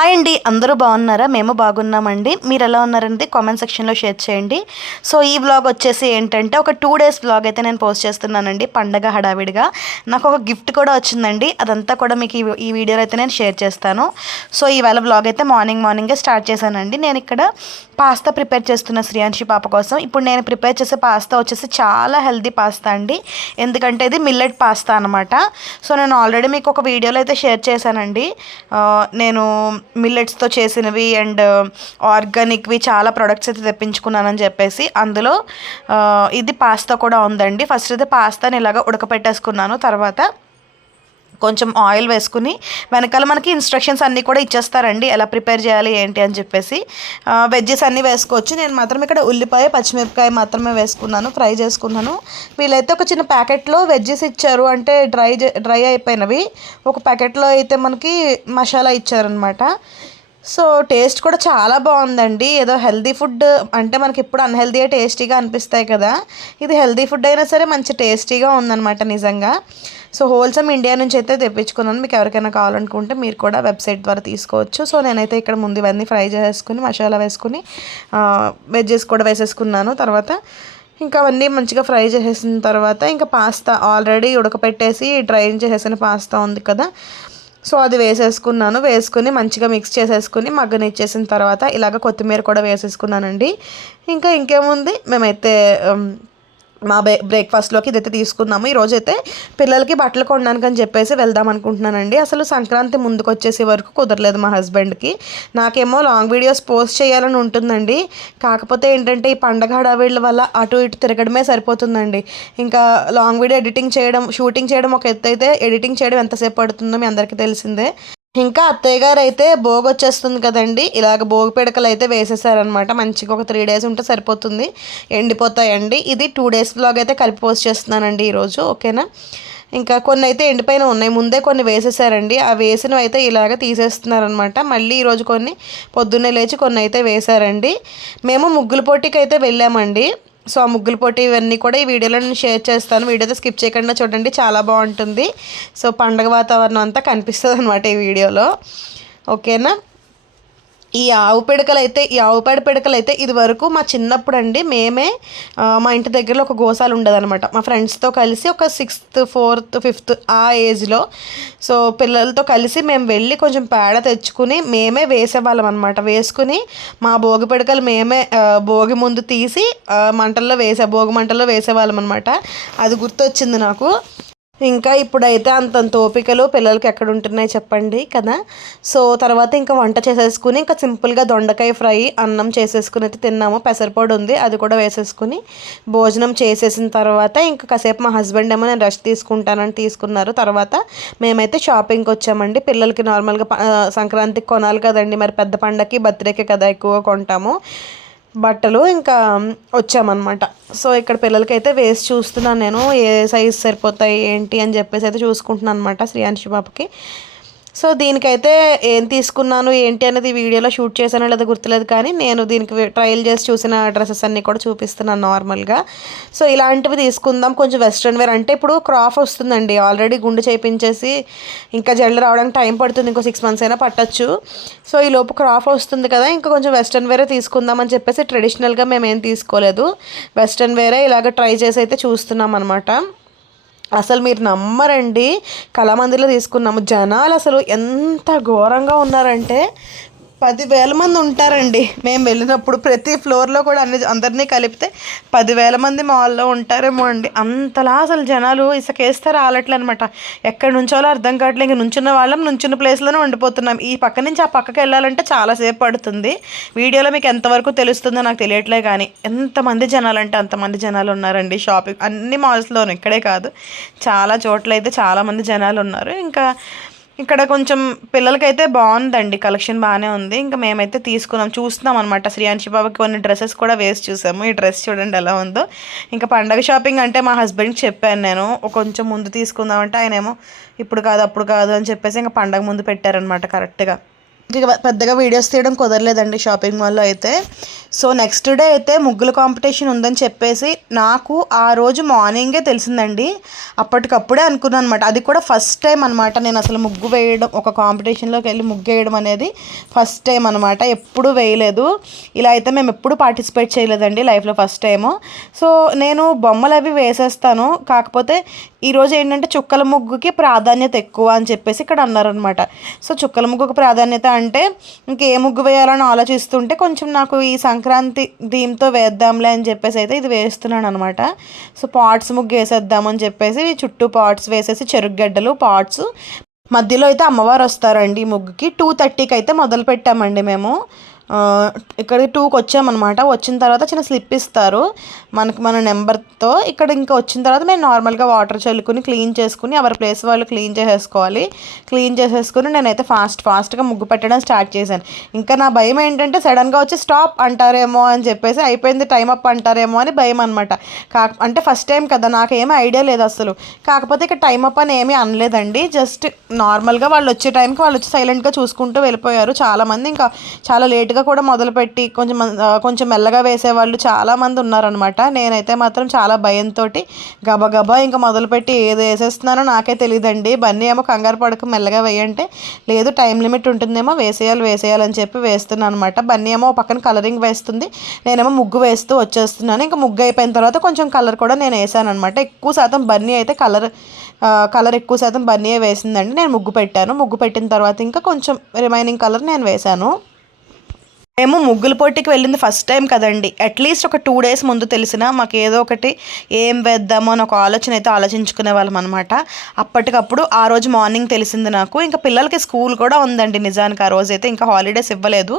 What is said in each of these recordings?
Hi అండి అందరూ బాగున్నారా? మేము బాగున్నామండి. మీరు ఎలా ఉన్నారండి? కామెంట్ సెక్షన్లో షేర్ చేయండి. సో ఈ వ్లాగ్ వచ్చేసి ఏంటంటే ఒక టూ డేస్ వ్లాగ్ అయితే నేను పోస్ట్ చేస్తున్నానండి పండగ హడావిడిగా. నాకు ఒక గిఫ్ట్ కూడా వచ్చిందండి. అదంతా కూడా మీకు ఈ వీడియోలో అయితే నేను షేర్ చేస్తాను. సో ఈవేళ వ్లాగ్ అయితే మార్నింగ్ మార్నింగే స్టార్ట్ చేశానండి. నేను ఇక్కడ పాస్తా ప్రిపేర్ చేస్తున్న శ్రీయాంశి పాప కోసం. ఇప్పుడు నేను ప్రిపేర్ చేసే పాస్తా వచ్చేసి చాలా హెల్దీ పాస్తా అండి. ఎందుకంటే ఇది మిల్లెట్ పాస్తా అనమాట సో నేను ఆల్రెడీ మీకు ఒక వీడియోలో అయితే షేర్ చేశానండి. నేను మిల్లెట్స్తో చేసినవి అండ్ ఆర్గానిక్వి uh, చాలా ప్రొడక్ట్స్ అయితే తెప్పించుకున్నానని చెప్పేసి అందులో uh, ఇది పాస్తా కూడా ఉందండి. ఫస్ట్ అయితే పాస్తాని ఇలాగ ఉడకపెట్టేసుకున్నాను. తర్వాత కొంచెం ఆయిల్ వేసుకుని వెనకాల మనకి ఇన్స్ట్రక్షన్స్ అన్నీ కూడా ఇచ్చేస్తారండి. ఎలా ప్రిపేర్ చేయాలి ఏంటి అని చెప్పేసి. వెజ్జెస్ అన్నీ వేసుకోవచ్చు. నేను మాత్రం ఇక్కడ ఉల్లిపాయ పచ్చిమిరపకాయ మాత్రమే వేసుకున్నాను ఫ్రై చేసుకున్నాను. వీళ్ళైతే ఒక చిన్న ప్యాకెట్లో వెజ్జెస్ ఇచ్చారు అంటే డ్రై డ్రై అయిపోయినవి. ఒక ప్యాకెట్లో అయితే మనకి మసాలా ఇచ్చారనమాట సో టేస్ట్ కూడా చాలా బాగుందండి. ఏదో హెల్దీ ఫుడ్ అంటే మనకి ఎప్పుడు అన్హెల్దీ టేస్టీగా అనిపిస్తాయి కదా. ఇది హెల్దీ ఫుడ్ అయినా సరే మంచి టేస్టీగా ఉందన్నమాట నిజంగా. సో హోల్సమ్ ఇండియా నుంచి అయితే తెప్పించుకున్నాను. మీకు ఎవరికైనా కావాలనుకుంటే మీరు కూడా వెబ్సైట్ ద్వారా తీసుకోవచ్చు. సో నేనైతే ఇక్కడ ముందు ఇవన్నీ ఫ్రై చేసుకుని మసాలా వేసుకుని వెజ్జెస్ కూడా వేసేసుకున్నాను. తర్వాత ఇంకా అవన్నీ మంచిగా ఫ్రై చేసేసిన తర్వాత ఇంకా పాస్తా ఆల్రెడీ ఉడకపెట్టేసి డ్రైన్ చేసేసిన పాస్తా ఉంది కదా. సో అది వేసేసుకున్నాను. వేసుకుని మంచిగా మిక్స్ చేసేసుకుని మగ్గనిచ్చేసిన తర్వాత ఇలాగ కొత్తిమీర కూడా వేసేసుకున్నానండి. ఇంకా ఇంకేముంది? మేమైతే మా బ్రే బ్రేక్ఫాస్ట్లోకి ఇదైతే తీసుకున్నాము. ఈరోజు అయితే పిల్లలకి బట్టలు కొనడానికి అని చెప్పేసి వెళ్దాం అనుకుంటున్నానండి. అసలు సంక్రాంతి ముందుకు వచ్చేసే వరకు కుదరలేదు మా హస్బెండ్కి. నాకేమో లాంగ్ వీడియోస్ పోస్ట్ చేయాలని ఉంటుందండి. కాకపోతే ఏంటంటే ఈ పండగ హడావిళ్ళ వల్ల అటు ఇటు తిరగడమే సరిపోతుందండి. ఇంకా లాంగ్ వీడియో ఎడిటింగ్ చేయడం షూటింగ్ చేయడం ఒక ఎత్తు అయితే ఎడిటింగ్ చేయడం ఎంతసేపు పడుతుందో మీ అందరికీ తెలిసిందే. ఇంకా అత్తయ్య గారు అయితే భోగి వచ్చేస్తుంది కదండి. ఇలాగ భోగి పిడకలు అయితే వేసేసారనమాట మంచిగా ఒక త్రీ డేస్ ఉంటే సరిపోతుంది. ఎండిపోతాయండి. ఇది టూ డేస్ బ్లాగ్ అయితే కలిపి పోస్ట్ చేస్తున్నానండి ఈరోజు. ఓకేనా? ఇంకా కొన్ని అయితే ఎండిపోయిన ఉన్నాయి. ముందే కొన్ని వేసేసారండి. ఆ వేసినవి అయితే ఇలాగ తీసేస్తున్నారనమాట మళ్ళీ ఈరోజు కొన్ని పొద్దున్నే లేచి కొన్ని అయితే వేశారండి మేము ముగ్గుల పోటీకి అయితే వెళ్ళామండి. సో ఆ ముగ్గుల పోటీ ఇవన్నీ కూడా ఈ వీడియోలో నేను షేర్ చేస్తాను. వీడియోతో స్కిప్ చేయకుండా చూడండి చాలా బాగుంటుంది. సో పండగ వాతావరణం అంతా కనిపిస్తుంది అనమాట ఈ వీడియోలో. ఓకేనా? ఈ ఆవు పిడకలు అయితే ఈ ఆవు పేడ పిడకలు అయితే ఇది వరకు మా చిన్నప్పుడు అండి మేమే మా ఇంటి దగ్గరలో ఒక గోసాలు ఉండదనమాట మా ఫ్రెండ్స్తో కలిసి ఒక సిక్స్త్ ఫోర్త్ ఫిఫ్త్ ఆ ఏజ్లో సో పిల్లలతో కలిసి మేము వెళ్ళి కొంచెం పేడ తెచ్చుకుని మేమే వేసేవాళ్ళం అనమాట వేసుకుని మా భోగి పిడకలు మేమే భోగి ముందు తీసి మంటల్లో వేసే భోగి మంటల్లో వేసేవాళ్ళం అనమాట అది గుర్తొచ్చింది నాకు. ఇంకా ఇప్పుడైతే అంతంత ఓపికలు పిల్లలకి ఎక్కడ ఉంటున్నాయి చెప్పండి కదా. సో తర్వాత ఇంకా వంట చేసేసుకుని ఇంకా సింపుల్గా దొండకాయ ఫ్రై అన్నం చేసేసుకుని అయితే తిన్నాము. పెసరపొడి ఉంది అది కూడా వేసేసుకుని భోజనం చేసేసిన తర్వాత ఇంకా కాసేపు మా హస్బెండ్ ఏమో నేను రెస్ట్ తీసుకుంటానని తీసుకున్నారు. తర్వాత మేమైతే షాపింగ్కి వచ్చామండి. పిల్లలకి నార్మల్గా సంక్రాంతికి కొనాలి కదండి. మరి పెద్ద పండగకి బర్త్డేకి కదా ఎక్కువ కొంటాము. బట్టలు ఇంకా వచ్చామన్నమాట. సో ఇక్కడ పిల్లలకి అయితే వేసి చూస్తున్నాను నేను ఏ సైజ్ సరిపోతాయి ఏంటి అని చెప్పేసి అయితే చూసుకుంటున్నాను అనమాట శ్రీయాంశి బాబుకి. సో దీనికైతే ఏం తీసుకున్నాను ఏంటి అనేది వీడియోలో షూట్ చేశానో లేదో గుర్తులేదు కానీ నేను దీనికి ట్రయల్ చేసి చూసిన డ్రెస్సెస్ అన్నీ కూడా చూపిస్తున్నాను నార్మల్గా. సో ఇలాంటివి తీసుకుందాం. కొంచెం వెస్ట్రన్ వేర్ అంటే ఇప్పుడు క్రాఫ్ వస్తుందండి. ఆల్రెడీ గుండు చేయించేసి ఇంకా జల్లు రావడానికి టైం పడుతుంది. ఇంకో సిక్స్ మంత్స్ అయినా పట్టచ్చు. సో ఈ లోపు క్రాఫ్ వస్తుంది కదా ఇంకా కొంచెం వెస్ట్రన్ వేరే తీసుకుందాం అని చెప్పేసి ట్రెడిషనల్గా మేము ఏం తీసుకోలేదు. వెస్ట్రన్ వేరే ఇలాగ ట్రై చేసి అయితే చూస్తున్నాం అనమాట అసలు మీరు నమ్మరండి. కళామందిలో తీసుకున్నాము. జనాలు అసలు ఎంత ఘోరంగా ఉన్నారంటే పదివేల మంది ఉంటారండి. మేము వెళ్ళినప్పుడు ప్రతి ఫ్లోర్లో కూడా అన్ని అందరినీ కలిపితే పదివేల మంది మాల్లో ఉంటారేమో అండి. అంతలా అసలు జనాలు ఇసుకేస్తే రాలట్లే అనమాట ఎక్కడి నుంచో అర్థం కావట్లేదు ఇంక నుంచున్న వాళ్ళం నుంచున్న ప్లేస్లోనే ఉండిపోతున్నాం. ఈ పక్క నుంచి ఆ పక్కకి వెళ్ళాలంటే చాలాసేపు పడుతుంది. వీడియోలో మీకు ఎంతవరకు తెలుస్తుందో నాకు తెలియట్లే కానీ ఎంతమంది జనాలు అంటే అంతమంది జనాలు ఉన్నారండి షాపింగ్ అన్ని మాల్స్లోనూ. ఇక్కడే కాదు చాలా చోట్ల అయితే చాలామంది జనాలు ఉన్నారు. ఇంకా ఇక్కడ కొంచెం పిల్లలకైతే బాగుందండి. కలెక్షన్ బాగానే ఉంది. ఇంకా మేమైతే తీసుకున్నాం. చూస్తున్నాం అనమాట శ్రీయాంశి బాబాకి కొన్ని డ్రెస్సెస్ కూడా వేసి చూసాము. ఈ డ్రెస్ చూడండి ఎలా ఉందో. ఇంకా పండగ షాపింగ్ అంటే మా హస్బెండ్కి చెప్పాను నేను. కొంచెం ముందు తీసుకుందామంటే ఆయన ఏమో ఇప్పుడు కాదు అప్పుడు కాదు అని చెప్పేసి ఇంకా పండగ ముందు పెట్టారనమాట కరెక్ట్గా. పెద్దగా వీడియోస్ తీయడం కుదరలేదండి షాపింగ్ మాల్లో అయితే. సో నెక్స్ట్ డే అయితే ముగ్గుల కాంపిటీషన్ ఉందని చెప్పేసి నాకు ఆ రోజు మార్నింగే తెలిసిందండి. అప్పటికప్పుడే అనుకున్నాను అనమాట అది కూడా ఫస్ట్ టైం అనమాట నేను అసలు ముగ్గు వేయడం ఒక కాంపిటీషన్లోకి వెళ్ళి ముగ్గు వేయడం అనేది ఫస్ట్ టైం అనమాట ఎప్పుడు వేయలేదు. ఇలా అయితే మేము ఎప్పుడు పార్టిసిపేట్ చేయలేదండి లైఫ్లో ఫస్ట్ టైము సో నేను బొమ్మలు అవి వేసేస్తాను. కాకపోతే ఈరోజు ఏంటంటే చుక్కల ముగ్గుకి ప్రాధాన్యత ఎక్కువ అని చెప్పేసి ఇక్కడ అన్నారనమాట సో చుక్కల ముగ్గుకు ప్రాధాన్యత అంటే ఇంకే ముగ్గు వేయాలని ఆలోచిస్తుంటే కొంచెం నాకు ఈ సంక్రాంతి దీంతో వేద్దాంలే అని చెప్పేసి అయితే ఇది వేస్తున్నాను అనమాట సో పాట్స్ ముగ్గు వేసేద్దామని చెప్పేసి చుట్టూ పాట్స్ వేసేసి చెరుగడ్డలు పాట్స్. మధ్యలో అయితే అమ్మవారు వస్తారండి ముగ్గుకి. టూ థర్టీకి అయితే మొదలు పెట్టామండి మేము. ఇక్కడ టూకి వచ్చామన్నమాట. వచ్చిన తర్వాత చిన్న స్లిప్ ఇస్తారు. మనకు మన నెంబర్తో ఇక్కడ ఇంకా వచ్చిన తర్వాత మేము నార్మల్గా వాటర్ చల్లుకుని క్లీన్ చేసుకుని ఎవరి ప్లేస్ వాళ్ళు క్లీన్ చేసేసుకోవాలి. క్లీన్ చేసేసుకుని నేనైతే ఫాస్ట్ ఫాస్ట్గా ముగ్గు పెట్టడం స్టార్ట్ చేశాను. ఇంకా నా భయం ఏంటంటే సడన్గా వచ్చి స్టాప్ అంటారేమో అని చెప్పేసి అయిపోయింది టైం అప్ అంటారేమో అని భయం అనమాట కా అంటే ఫస్ట్ టైం కదా నాకేమీ ఐడియా లేదు అసలు. కాకపోతే ఇక టైం అప్ అని ఏమీ అనలేదండి. జస్ట్ నార్మల్గా వాళ్ళు వచ్చే టైంకి వాళ్ళు వచ్చి సైలెంట్గా చూసుకుంటూ వెళ్ళిపోయారు. చాలామంది ఇంకా చాలా లేట్గా కూడా మొదలుపెట్టి కొంచెం కొంచెం మెల్లగా వేసేవాళ్ళు చాలామంది ఉన్నారనమాట నేనైతే మాత్రం చాలా భయంతో గబగబా ఇంకా మొదలుపెట్టి ఏది వేసేస్తున్నానో నాకే తెలియదండి బన్నీ ఏమో కంగారు పడక మెల్లగా వేయంటే లేదు టైం లిమిట్ ఉంటుందేమో వేసేయాలి వేసేయాలి అని చెప్పి వేస్తున్నాను అనమాట బన్నీ ఏమో పక్కన కలరింగ్ వేస్తుంది నేనేమో ముగ్గు వేస్తూ వచ్చేస్తున్నాను. ఇంకా ముగ్గు అయిపోయిన తర్వాత కొంచెం కలర్ కూడా నేను వేసాను అనమాట ఎక్కువ శాతం బన్నీ అయితే కలర్ కలర్ ఎక్కువ శాతం బన్నీయే వేసిందండి. నేను ముగ్గు పెట్టాను. ముగ్గు పెట్టిన తర్వాత ఇంకా కొంచెం రిమైనింగ్ కలర్ నేను వేశాను. మేము ముగ్గుల పోటీకి వెళ్ళింది ఫస్ట్ టైం కదండి. అట్లీస్ట్ ఒక టూ డేస్ ముందు తెలిసిన మాకు ఏదో ఒకటి ఏం వేద్దామో అని ఒక ఆలోచన అయితే ఆలోచించుకునే వాళ్ళం అనమాట అప్పటికప్పుడు ఆ రోజు మార్నింగ్ తెలిసింది నాకు. ఇంకా పిల్లలకి స్కూల్ కూడా ఉందండి నిజానికి ఆ రోజు అయితే. ఇంకా హాలిడేస్ ఇవ్వలేదు.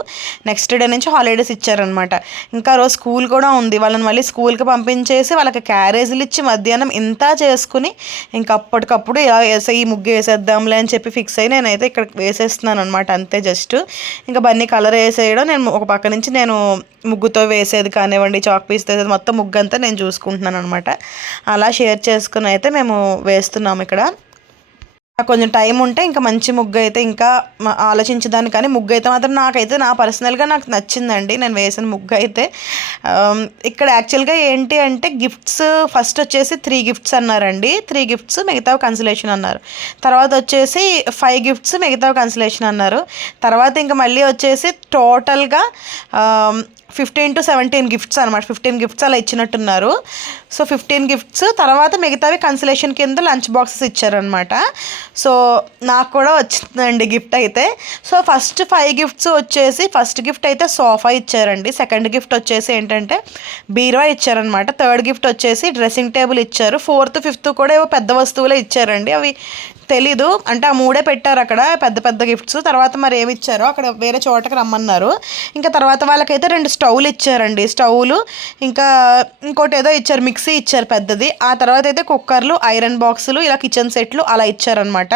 నెక్స్ట్ డే నుంచి హాలిడేస్ ఇచ్చారనమాట ఇంకా రోజు స్కూల్ కూడా ఉంది. వాళ్ళని మళ్ళీ స్కూల్కి పంపించేసి వాళ్ళకి క్యారేజీలు ఇచ్చి మధ్యాహ్నం ఇంత చేసుకుని ఇంకా అప్పటికప్పుడు ఇలా వేసే ఈ ముగ్గు వేసేద్దాంలే అని చెప్పి ఫిక్స్ అయ్యి నేనైతే ఇక్కడ వేసేస్తున్నాను అనమాట అంతే జస్ట్ ఇంకా బన్నీ కలర్ వేసేయడం నేను ఒక పక్క నుంచి నేను ముగ్గుతో వేసేది కానివ్వండి చాక్ పీస్ వేసేది మొత్తం ముగ్గు అంతా నేను చూసుకుంటున్నాను అనమాట అలా షేర్ చేసుకుని అయితే మేము వేస్తున్నాము ఇక్కడ. కొంచెం టైం ఉంటే ఇంకా మంచి ముగ్గు అయితే ఇంకా ఆలోచించదాన్ని. కానీ ముగ్గు అయితే మాత్రం నాకైతే నా పర్సనల్గా నాకు నచ్చిందండి. నేను వేసిన ముగ్గు అయితే. ఇక్కడ యాక్చువల్గా ఏంటి అంటే గిఫ్ట్స్ ఫస్ట్ వచ్చేసి త్రీ గిఫ్ట్స్ అన్నారండి. త్రీ గిఫ్ట్స్ మిగతా కన్సలేషన్ అన్నారు. తర్వాత వచ్చేసి ఫైవ్ గిఫ్ట్స్ మిగతా కన్సలేషన్ అన్నారు. తర్వాత ఇంకా మళ్ళీ వచ్చేసి టోటల్గా ఫిఫ్టీన్ టు సెవెంటీన్ గిఫ్ట్స్ అనమాట ఫిఫ్టీన్ గిఫ్ట్స్ అలా ఇచ్చినట్టున్నారు. సో ఫిఫ్టీన్ గిఫ్ట్స్ తర్వాత మిగతావి కన్సలేషన్ కింద లంచ్ బాక్సెస్ ఇచ్చారనమాట సో నాకు కూడా వచ్చిందండి గిఫ్ట్ అయితే. సో ఫస్ట్ ఫైవ్ గిఫ్ట్స్ వచ్చేసి ఫస్ట్ గిఫ్ట్ అయితే సోఫా ఇచ్చారండి. సెకండ్ గిఫ్ట్ వచ్చేసి ఏంటంటే బీరువా ఇచ్చారనమాట థర్డ్ గిఫ్ట్ వచ్చేసి డ్రెస్సింగ్ టేబుల్ ఇచ్చారు. ఫోర్త్ ఫిఫ్త్ కూడా ఏవో పెద్ద వస్తువులే ఇచ్చారండి. అవి తెలీదు. అంటే ఆ మూడే పెట్టారు అక్కడ పెద్ద పెద్ద గిఫ్ట్స్ తర్వాత మరి ఏమి ఇచ్చారో అక్కడ వేరే చోటకి రమ్మన్నారు. ఇంకా తర్వాత వాళ్ళకైతే రెండు స్టవ్లు ఇచ్చారండి. స్టవ్లు ఇంకా ఇంకోటి ఏదో ఇచ్చారు మిక్సీ ఇచ్చారు పెద్దది. ఆ తర్వాత అయితే కుక్కర్లు ఐరన్ బాక్సులు ఇలా కిచెన్ సెట్లు అలా ఇచ్చారనమాట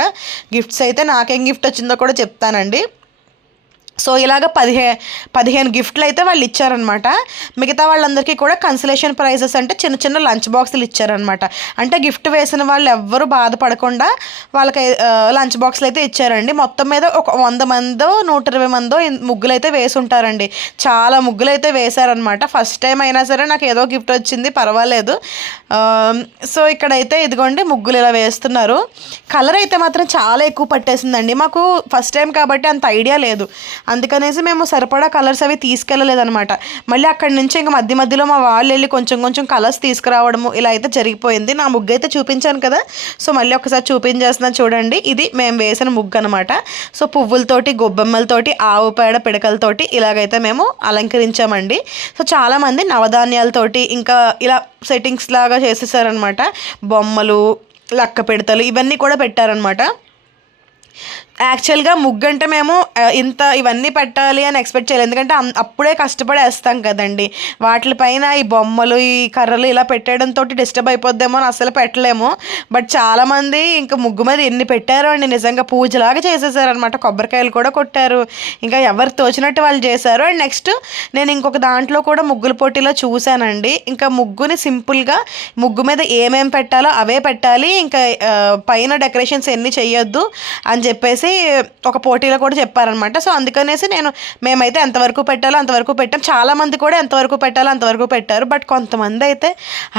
గిఫ్ట్స్ అయితే నాకేం గిఫ్ట్ వచ్చిందో కూడా చెప్తానండి. సో ఇలాగ పదిహే పదిహేను గిఫ్ట్లు అయితే వాళ్ళు ఇచ్చారనమాట మిగతా వాళ్ళందరికీ కూడా కన్సలేషన్ ప్రైజెస్ అంటే చిన్న చిన్న లంచ్ బాక్సులు ఇచ్చారనమాట అంటే గిఫ్ట్ వేసిన వాళ్ళు ఎవ్వరూ బాధపడకుండా వాళ్ళకి లంచ్ బాక్సులు అయితే ఇచ్చారండి. మొత్తం మీద ఒక వంద మందో నూట ఇరవై మందో ముగ్గులు అయితే వేసి ఉంటారండి చాలా ముగ్గులు అయితే వేశారనమాట ఫస్ట్ టైం అయినా సరే నాకు ఏదో గిఫ్ట్ వచ్చింది పర్వాలేదు. సో ఇక్కడైతే ఇదిగోండి ముగ్గులు ఇలా వేస్తున్నారు. కలర్ అయితే మాత్రం చాలా ఎక్కువ పట్టేసిందండి. మాకు ఫస్ట్ టైం కాబట్టి అంత ఐడియా లేదు. అందుకనేసి మేము సరిపడా కలర్స్ అవి తీసుకెళ్ళలేదనమాట మళ్ళీ అక్కడి నుంచి ఇంకా మధ్య మధ్యలో మా వాళ్ళు వెళ్ళి కొంచెం కొంచెం కలర్స్ తీసుకురావడము ఇలా అయితే జరిగిపోయింది. నా ముగ్గు అయితే చూపించాను కదా. సో మళ్ళీ ఒకసారి చూపించేస్తున్నాను చూడండి. ఇది మేము వేసిన ముగ్గు అనమాట సో పువ్వులతోటి గొబ్బెమ్మలతోటి ఆవు పేడ పిడకలతోటి ఇలాగైతే మేము అలంకరించామండి. సో చాలామంది నవధాన్యాలతోటి ఇంకా ఇలా సెట్టింగ్స్ లాగా చేసేసారనమాట బొమ్మలు లక్క పెడతలు ఇవన్నీ కూడా పెట్టారనమాట యాక్చువల్గా ముగ్గు అంటే మేము ఇంత ఇవన్నీ పెట్టాలి అని ఎక్స్పెక్ట్ చేయాలి ఎందుకంటే అప్పుడే కష్టపడి వేస్తాం కదండి. వాటిపైన ఈ బొమ్మలు ఈ కర్రలు ఇలా పెట్టడంతో డిస్టర్బ్ అయిపోద్దేమో అని అసలు పెట్టలేము. బట్ చాలామంది ఇంకా ముగ్గు మీద ఎన్ని పెట్టారో అండి. నిజంగా పూజలాగా చేసేసారనమాట కొబ్బరికాయలు కూడా కొట్టారు. ఇంకా ఎవరు తోచినట్టు వాళ్ళు చేశారు. అండ్ నెక్స్ట్ నేను ఇంకొక దాంట్లో కూడా ముగ్గుల పోటీలో చూశానండి. ఇంకా ముగ్గుని సింపుల్గా ముగ్గు మీద ఏమేమి పెట్టాలో అవే పెట్టాలి. ఇంకా పైన డెకరేషన్స్ ఎన్ని చేయొద్దు అని చెప్పేసి చెప్పేసి ఒక పోటీలో కూడా చెప్పారనమాట సో అందుకనేసి నేను మేమైతే ఎంతవరకు పెట్టాలో అంతవరకు పెట్టాం. చాలామంది కూడా ఎంతవరకు పెట్టాలో అంతవరకు పెట్టారు. బట్ కొంతమంది అయితే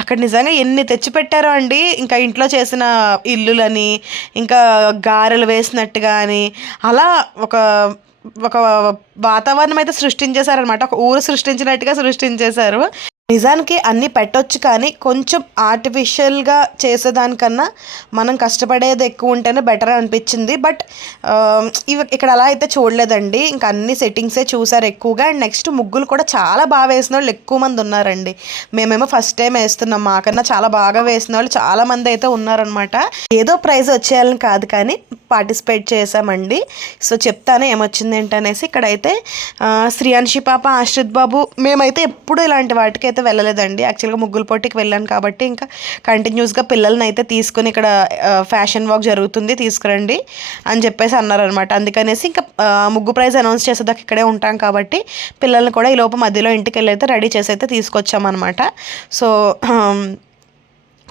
అక్కడ నిజంగా ఎన్ని తెచ్చి పెట్టారో అండి. ఇంకా ఇంట్లో చేసిన ఇల్లులని ఇంకా గారెలు వేసినట్టుగా అని అలా ఒక ఒక వాతావరణం అయితే సృష్టించేశారనమాట ఒక ఊరు సృష్టించినట్టుగా సృష్టించేశారు. నిజానికి అన్నీ పెట్టొచ్చు కానీ కొంచెం ఆర్టిఫిషియల్గా చేసేదానికన్నా మనం కష్టపడేది ఎక్కువ ఉంటేనే బెటర్ అనిపించింది. బట్ ఇవి ఇక్కడ అలా అయితే చూడలేదండి. ఇంకా అన్ని సెట్టింగ్సే చూసారు ఎక్కువగా. అండ్ నెక్స్ట్ ముగ్గులు కూడా చాలా బాగా వేసిన వాళ్ళు ఎక్కువ మంది ఉన్నారండి. మేమేమో ఫస్ట్ టైం వేస్తున్నాం. మాకన్నా చాలా బాగా వేసిన వాళ్ళు చాలా మంది అయితే ఉన్నారనమాట ఏదో ప్రైజ్ వచ్చేయాలని కాదు కానీ పార్టిసిపేట్ చేసామండి సో చెప్తాను ఏమొచ్చింది ఏంటనేసి ఇక్కడైతే శ్రీయాన్షి పాప ఆశ్రిత్ బాబు మేమైతే ఎప్పుడు ఇలాంటి వాటికి అయితే వెళ్ళలేదండి. యాక్చువల్గా ముగ్గుల పోటీకి వెళ్ళాను కాబట్టి ఇంకా కంటిన్యూస్గా పిల్లల్ని అయితే తీసుకుని ఇక్కడ ఫ్యాషన్ వాక్ జరుగుతుంది తీసుకురండి అని చెప్పేసి అన్నారనమాట అందుకనేసి ఇంకా ముగ్గు ప్రైజ్ అనౌన్స్ చేసేదాకా ఇక్కడే ఉంటాం కాబట్టి పిల్లల్ని కూడా ఈ లోపు మధ్యలో ఇంటికి వెళ్ళి అయితే రెడీ చేసి అయితే తీసుకొచ్చామన్నమాట. సో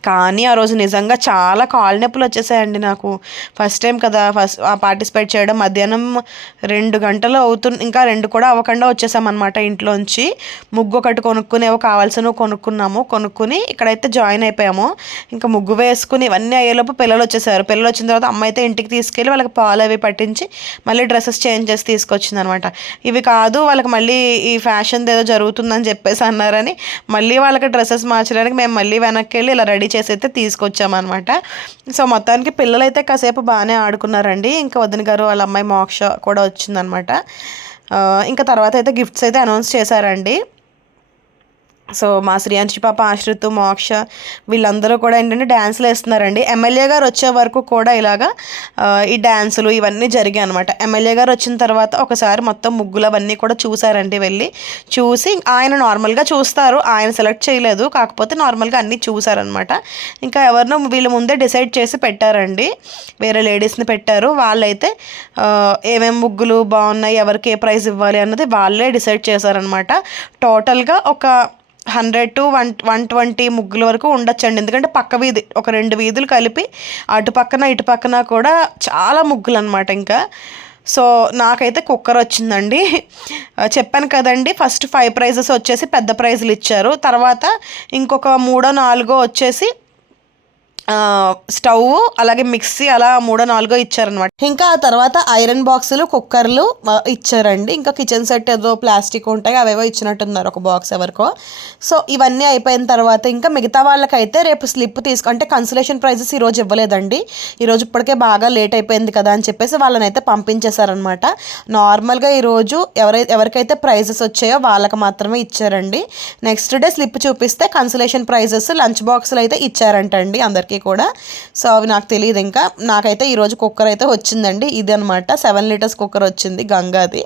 కానీ ఆ రోజు నిజంగా చాలా కాళ్ళ నొప్పులు వచ్చేసాయండి నాకు. ఫస్ట్ టైం కదా ఫస్ట్ పార్టిసిపేట్ చేయడం. మధ్యాహ్నం రెండు గంటలు అవుతుంది ఇంకా రెండు కూడా అవ్వకుండా వచ్చేసామన్నమాట ఇంట్లోంచి. ముగ్గు ఒకటి కొనుక్కుని ఏవో కావాల్సినవి కొనుక్కున్నాము. కొనుక్కుని ఇక్కడైతే జాయిన్ అయిపోయాము. ఇంకా ముగ్గు వేసుకుని ఇవన్నీ అయ్యేలోపు పిల్లలు వచ్చేసారు. పిల్లలు వచ్చిన తర్వాత అమ్మ అయితే ఇంటికి తీసుకెళ్ళి వాళ్ళకి పాలు అవి పట్టించి మళ్ళీ డ్రెస్సెస్ చేంజ్ చేసి తీసుకొచ్చింది అనమాట ఇవి కాదు వాళ్ళకి మళ్ళీ ఈ ఫ్యాషన్ ఏదో జరుగుతుందని చెప్పేసి అన్నారని మళ్ళీ వాళ్ళకి డ్రెస్సెస్ మార్చడానికి మేము మళ్ళీ వెనక్కి వెళ్ళి ఇలా రెడీ చేసి అయితే తీసుకొచ్చామన్నమాట. సో మొత్తానికి పిల్లలు అయితే కాసేపు బాగానే ఆడుకున్నారండి. ఇంకా వదిన గారు వాళ్ళ అమ్మాయి మోక్ష కూడా వచ్చిందనమాట ఇంకా తర్వాత అయితే గిఫ్ట్స్ అయితే అనౌన్స్ చేశారండి. సో మా శ్రీయాంశి పాప ఆశ్రిత్ మోక్ష వీళ్ళందరూ కూడా ఏంటంటే డ్యాన్సులు వేస్తున్నారండి. ఎమ్మెల్యే గారు వచ్చే వరకు కూడా ఇలాగా ఈ డ్యాన్సులు ఇవన్నీ జరిగాయి అనమాట ఎమ్మెల్యే గారు వచ్చిన తర్వాత ఒకసారి మొత్తం ముగ్గులు అవన్నీ కూడా చూసారండి వెళ్ళి. చూసి ఆయన నార్మల్గా చూస్తారు. ఆయన సెలెక్ట్ చేయలేదు. కాకపోతే నార్మల్గా అన్నీ చూసారనమాట ఇంకా ఎవరినో వీళ్ళ ముందే డిసైడ్ చేసి పెట్టారండి. వేరే లేడీస్ని పెట్టారు. వాళ్ళైతే ఏమేమి ముగ్గులు బాగున్నాయి ఎవరికి ఏ ప్రైజ్ ఇవ్వాలి అన్నది వాళ్ళే డిసైడ్ చేశారనమాట టోటల్గా ఒక hundred to one one twenty ముగ్గుల వరకు ఉండొచ్చండి. ఎందుకంటే పక్క వీధి ఒక రెండు వీధులు కలిపి అటు పక్కన ఇటు పక్కన కూడా చాలా ముగ్గులు అనమాట ఇంకా. సో నాకైతే కుక్కర్ వచ్చిందండి. చెప్పాను కదండి ఫస్ట్ ఫైవ్ ప్రైజెస్ వచ్చేసి పెద్ద ప్రైజులు ఇచ్చారు. తర్వాత ఇంకొక మూడో నాలుగో వచ్చేసి స్టవ్ అలాగే మిక్సీ అలా మూడో నాలుగో ఇచ్చారనమాట ఇంకా ఆ తర్వాత ఐరన్ బాక్సులు కుక్కర్లు ఇచ్చారండి. ఇంకా కిచెన్ సెట్ ఏదో ప్లాస్టిక్ ఉంటాయి అవేవో ఇచ్చినట్టున్నారు ఒక బాక్స్ ఎవరికో. సో ఇవన్నీ అయిపోయిన తర్వాత ఇంకా మిగతా వాళ్ళకైతే రేపు స్లిప్ తీసుకు అంటే కన్సలేషన్ ప్రైజెస్ ఈరోజు ఇవ్వలేదండి. ఈరోజు ఇప్పటికే బాగా లేట్ అయిపోయింది కదా అని చెప్పేసి వాళ్ళని అయితే పంపించేశారనమాట నార్మల్గా ఈరోజు ఎవరై ఎవరికైతే ప్రైజెస్ వచ్చాయో వాళ్ళకి మాత్రమే ఇచ్చారండి. నెక్స్ట్ డే స్లిప్ చూపిస్తే కన్సలేషన్ ప్రైజెస్ లంచ్ బాక్సులు అయితే ఇచ్చారంటండి అందరికీ. కూడా. సో అవి నాకు తెలియదు ఇంకా. నాకైతే ఈరోజు కుక్కర్ అయితే వచ్చిందండి. ఇది అనమాట సెవెన్ లీటర్స్ కుక్కర్ వచ్చింది గంగాది.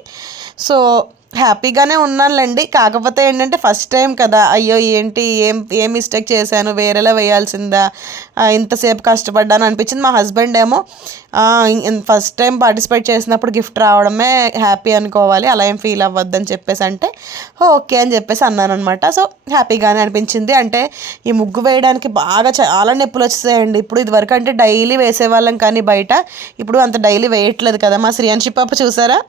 సో హ్యాపీగానే ఉన్నానులేండి. కాకపోతే ఏంటంటే ఫస్ట్ టైం కదా. అయ్యో ఏంటి? ఏం ఏం మిస్టేక్ చేశాను? వేరేలా వేయాల్సిందా? ఇంతసేపు కష్టపడ్డాను అనిపించింది. మా హస్బెండ్ ఏమో ఫస్ట్ టైం పార్టిసిపేట్ చేసినప్పుడు గిఫ్ట్ రావడమే హ్యాపీ అనుకోవాలి. అలా ఏం ఫీల్ అవ్వద్దని చెప్పేసి అంటే ఓకే అని చెప్పేసి అన్నాను అనమాట సో హ్యాపీగానే అనిపించింది. అంటే ఈ ముగ్గు వేయడానికి బాగా చాలా నొప్పులు వచ్చేసాయండి. ఇప్పుడు ఇదివరకు అంటే డైలీ వేసేవాళ్ళం కానీ బయట ఇప్పుడు అంత డైలీ వేయట్లేదు కదా. మా శ్రీయాన్షి పాప చూసారా?